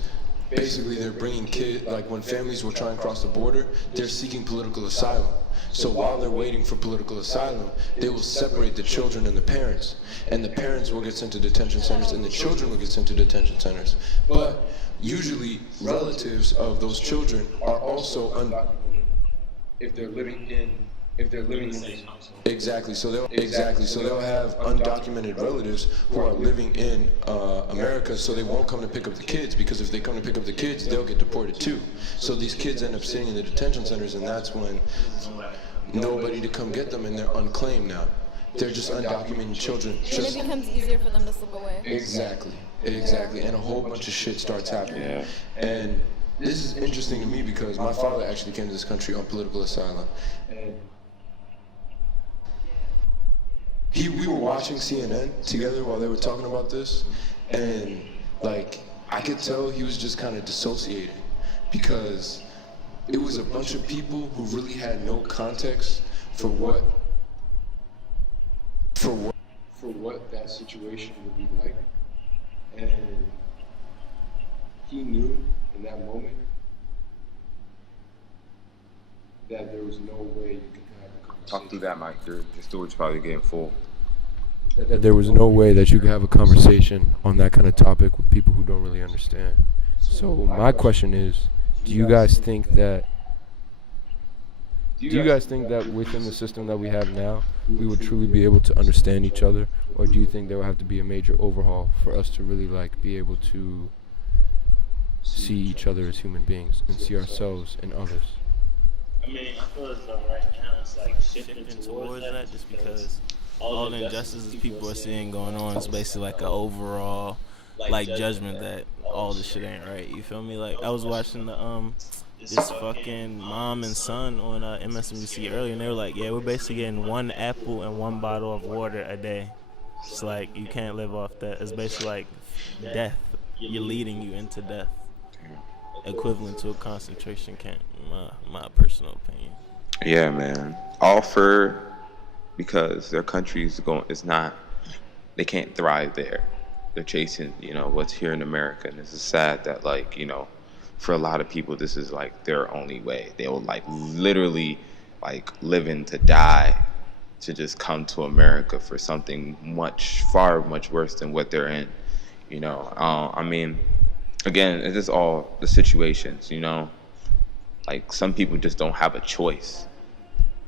basically they're bringing kids, like when families will try and cross the border, they're seeking political asylum. So while they're waiting for political asylum, they will separate the children and the parents. And the parents will get sent to detention centers and the children will get sent to detention centers. But usually relatives of those children are also undocumented if they're living in exactly. So they'll have undocumented relatives who are living in America, so they won't come to pick up the kids, because if they come to pick up the kids, they'll get deported too. So these kids end up sitting in the detention centers, and that's when nobody to come get them, and they're unclaimed now. They're just undocumented children. And it becomes easier for them to slip away. Exactly, and a whole bunch of shit starts happening. Yeah. And this is interesting to me because my father actually came to this country on political asylum. And we were watching CNN together while they were talking about this, and like I could tell he was just kind of dissociated, because it was a bunch of people who really had no context for what that situation would be like, and he knew in that moment that there was no way you could have a conversation. Talk through that, Mike. Your story's probably getting full. That there was no way that you could have a conversation on that kind of topic with people who don't really understand. So my question is, do you guys think that within the system that we have now, we would truly be able to understand each other, or do you think there will have to be a major overhaul for us to really like be able to see each other as human beings and see ourselves in others? I mean, I feel as though right now it's like shifting towards that, just because all the injustices people are seeing going on is basically like an overall like judgment that all this shit ain't right. You feel me? Like I was watching this fucking mom and son on MSNBC earlier, and they were like, yeah, we're basically getting one apple and one bottle of water a day. It's like you can't live off that. It's basically like death. You're leading you into death, equivalent to a concentration camp. My personal opinion. Yeah, man. All for because their country's going. It's not. They can't thrive there. They're chasing, what's here in America, and this is sad that, like, for a lot of people, this is like their only way. They will like literally, like, living to die, to just come to America for something far much worse than what they're in. I mean, again, it's just all the situations. Like some people just don't have a choice.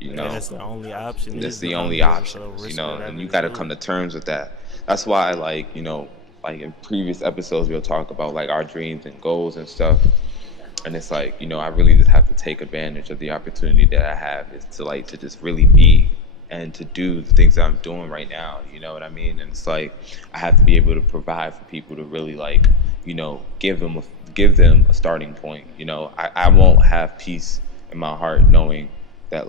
That's the only option. That's the only option. And you got to come to terms with that. That's why, like in previous episodes, we'll talk about like our dreams and goals and stuff. And it's like, I really just have to take advantage of the opportunity that I have is to just really be and to do the things that I'm doing right now. You know what I mean? And it's like I have to be able to provide for people to really give them a starting point. I won't have peace in my heart knowing that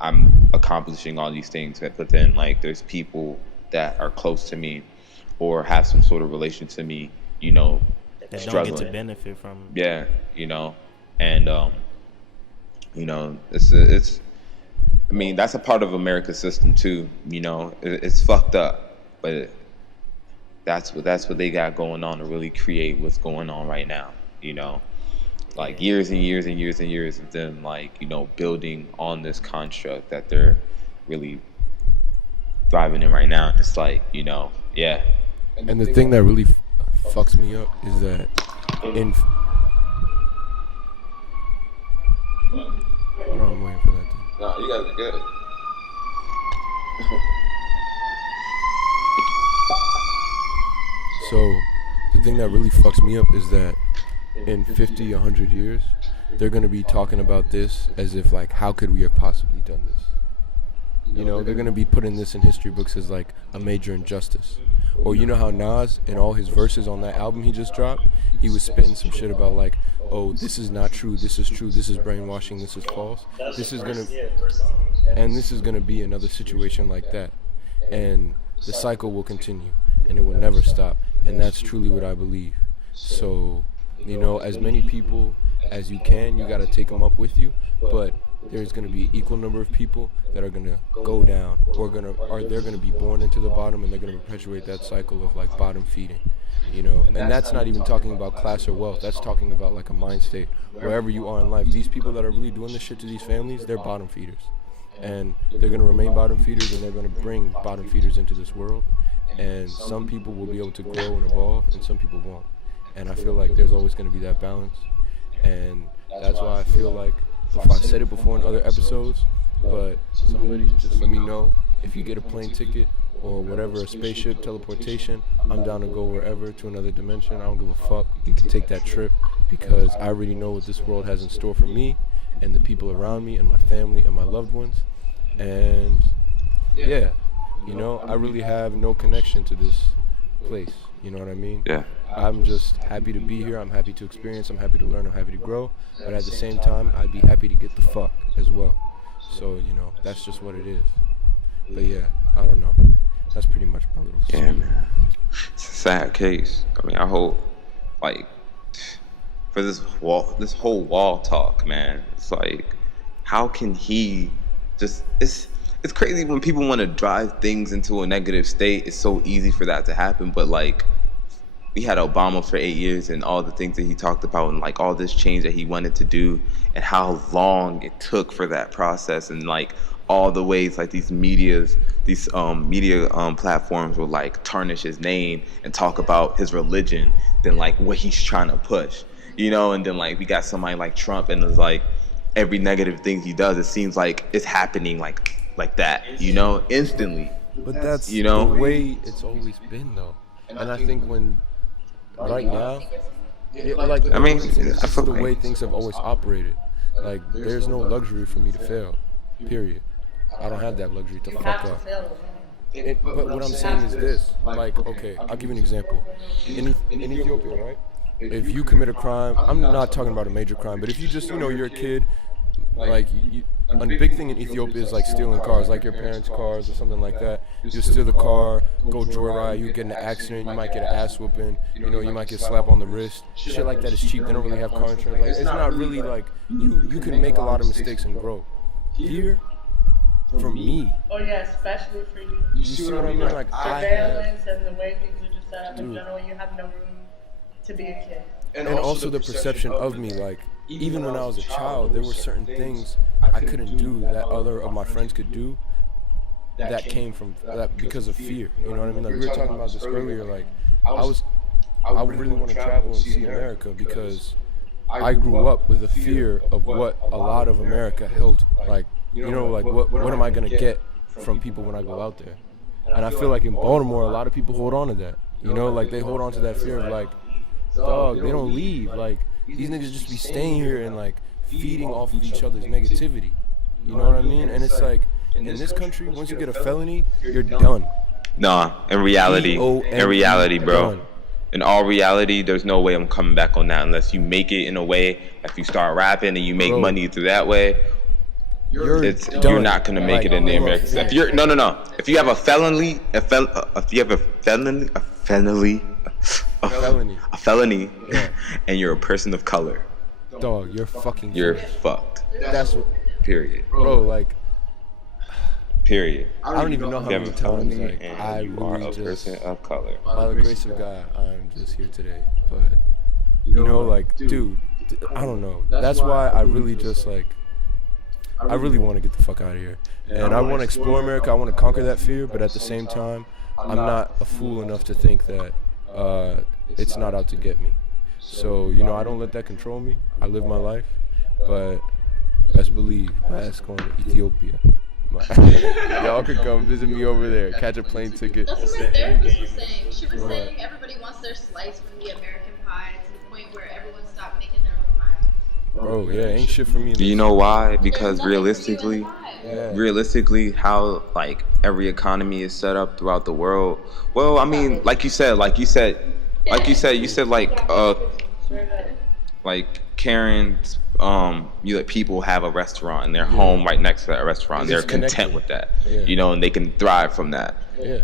I'm accomplishing all these things, but then there's people that are close to me or have some sort of relation to me, that struggling. Don't get to benefit from. Yeah, and it's. I mean, that's a part of America's system too. It's fucked up, but that's what they got going on to really create what's going on right now. Years and years and years and years of them building on this construct that they're really thriving in right now. It's yeah. And the thing that really fucks me up is that I'm waiting for that thing. No, you guys are good. So the thing that really fucks me up is that in 50, 100 years, they're going to be talking about this as if how could we have possibly done this? They're going to be putting this in history books as a major injustice. Or how Nas, in all his verses on that album he just dropped, he was spitting some shit about oh, this is not true, this is true, this is brainwashing, this is false. This is going to... And this is going to be another situation like that. And the cycle will continue, and it will never stop. And that's truly what I believe. So, as many people as you can, you got to take them up with you. But there's going to be an equal number of people that are going to go down, or they're going to be born into the bottom, and they're going to perpetuate that cycle of like bottom feeding. And that's not even talking about class or wealth. That's talking about like a mind state. Wherever you are in life, these people that are really doing this shit to these families, they're bottom feeders. And they're going to remain bottom feeders, and they're going to bring bottom feeders into this world. And some people will be able to grow and evolve, and some people won't. And I feel like there's always going to be that balance. And that's why I feel like, if I said it before in other episodes, but somebody just let me know if you get a plane ticket or whatever, a spaceship, teleportation, I'm down to go wherever, to another dimension. I don't give a fuck. You can take that trip, because I already know what this world has in store for me and the people around me and my family and my loved ones. And yeah, I really have no connection to this place. You know what I mean? Yeah. I'm just happy to be here. I'm happy to experience. I'm happy to learn. I'm happy to grow. But at the same time, I'd be happy to get the fuck as well. So, that's just what it is. But yeah, I don't know. That's pretty much my little story. Yeah, man. It's a sad case. I mean, I hope, like, for this whole wall talk, man, it's like, how can he just, it's crazy when people want to drive things into a negative state. It's so easy for that to happen. But like, we had Obama for 8 years, and all the things that he talked about, and like all this change that he wanted to do, and how long it took for that process, and like all the ways like these media platforms will like tarnish his name and talk about his religion than like what he's trying to push, and then like we got somebody like Trump, and it's like every negative thing he does, it seems like it's happening like that, instantly. But that's the way it's always been, though. And I think right now, I mean, it's just the way things have always operated. Like, there's no luxury for me to fail, period. I don't have that luxury to fuck up. But what I'm saying is this, like, okay, I'll give you an example. In Ethiopia, right? If you commit a crime, I'm not talking about a major crime, but if you just, you're a kid, like, a big thing in Ethiopia is like stealing cars, like your parents' cars or something like that. You steal the car, go joyride, you get in an accident, you might get an ass whooping, you might get slapped on the wrist. Shit like that is cheap. They don't really have car insurance. Like, it's not really like, you can make a lot of mistakes and grow. Here, for me. Oh yeah, especially for you. You see what I mean? Like, surveillance and the way things are just set up in general, you have no room to be a kid. And also the perception of me, like, even when I was a child, there were certain things I couldn't do that other of my friends could do that came from that because of fear. You know what I mean? Like, we were talking about this earlier, like, I really want to travel and see America because I grew up with a fear of what a lot of America held, like, like what am I gonna get from people when I go out there? And I feel like in Baltimore, a lot of people hold on to that. Like, they hold on to that fear of like, dog, they don't leave. Like, these niggas just be staying here and like feeding off of each other's negativity. You know what I mean? And it's like, in this country, once you get a felony, you're done. Nah, in reality, bro. Done. In all reality, there's no way I'm coming back on that unless you make it in a way, if you start rapping and you make money through that way, you're not gonna make it in the American. If you're if you have a felony, Yeah. and you're a person of color, dog, you're fucking. You're fucked. That's what. Period. Bro, like. Period. I don't even know how many times like I you are really a person of color. By the grace of God, I'm just here today. But like, dude, I don't know. That's why I really just like. I really want to get the fuck out of here, and I want to explore America. I want to conquer that fear, but at the same time, I'm not a fool enough to think that it's not out to get me. So I don't let that control me. I live my life, but best believe my ass going to Ethiopia. Y'all could come visit me over there, catch a plane ticket. That's what my therapist was saying. She was saying everybody wants their slice from the American pie to the point where everyone stopped making their own pie. Bro, yeah, ain't shit for me. Do you know why? Because realistically, how like every economy is set up throughout the world. Well, I mean, like you said, like Karen's people have a restaurant and their home right next to that restaurant. They're content with that, and they can thrive from that. Yeah.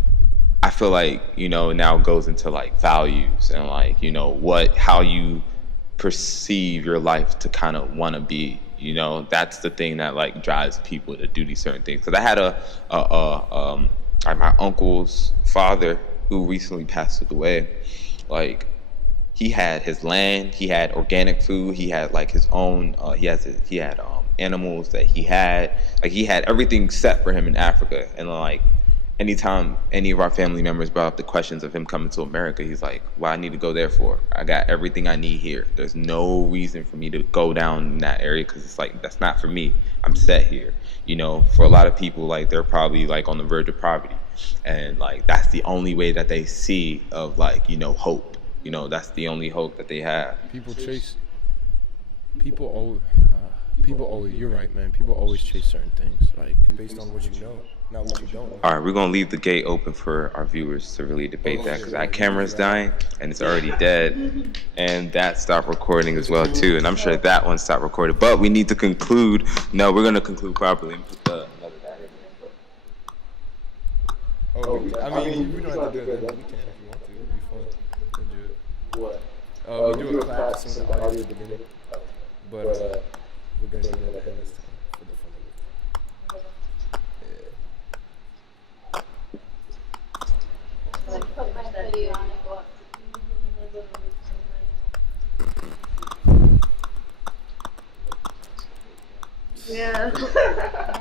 I feel like, now it goes into like values and like, how you perceive your life to kind of want to be. That's the thing that like drives people to do these certain things. Because I had like my uncle's father who recently passed away. Like, he had his land, he had organic food, he had like his own, he had animals that he had everything set for him in Africa. And like, anytime any of our family members brought up the questions of him coming to America, he's like, "Well, I need to go there for? I got everything I need here. There's no reason for me to go down in that area because it's like, that's not for me. I'm set here." For a lot of people, like, they're probably like on the verge of poverty. And like, that's the only way that they see of like, hope. That's the only hope that they have. People always, you're right, man. People always chase certain things, like, based on what you know. Not what you don't know. All right, we're going to leave the gate open for our viewers to really debate that because that camera's dying and it's already dead. And that stopped recording as well, too. And I'm sure that one stopped recording. But we need to conclude. No, we're going to conclude properly and put another guy in. I mean, we don't have to do it. We can if you want to. It'll be fun. We'll do it. What? We do a clap to sing the audio at the beginning. But we're going to do that at the end this time. Put my video on and go up. Yeah.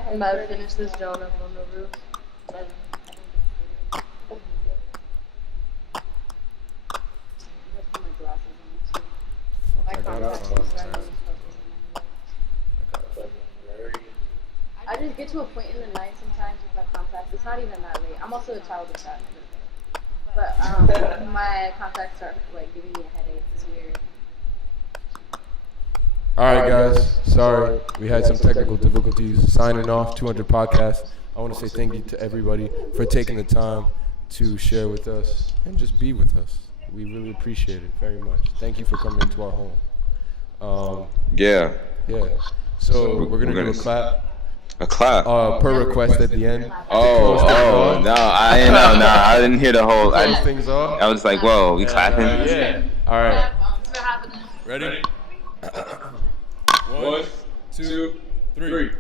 I'm about to finish this joint up on the roof. I just get to a point in the night sometimes with my contacts. It's not even that late. I'm also a child with that. But my contacts start like giving me a headache. It's weird. All right, guys. Sorry, we had some technical difficulties. Signing off, 200 Podcast. I want to say thank you to everybody for taking the time to share with us and just be with us. We really appreciate it very much. Thank you for coming into our home. Yeah. So we're gonna do a clap. A clap. Per request at the end. No, I didn't hear the whole. Close things off. I was like, whoa, we clapping? Yeah. All right. Ready? 1, 2, 3.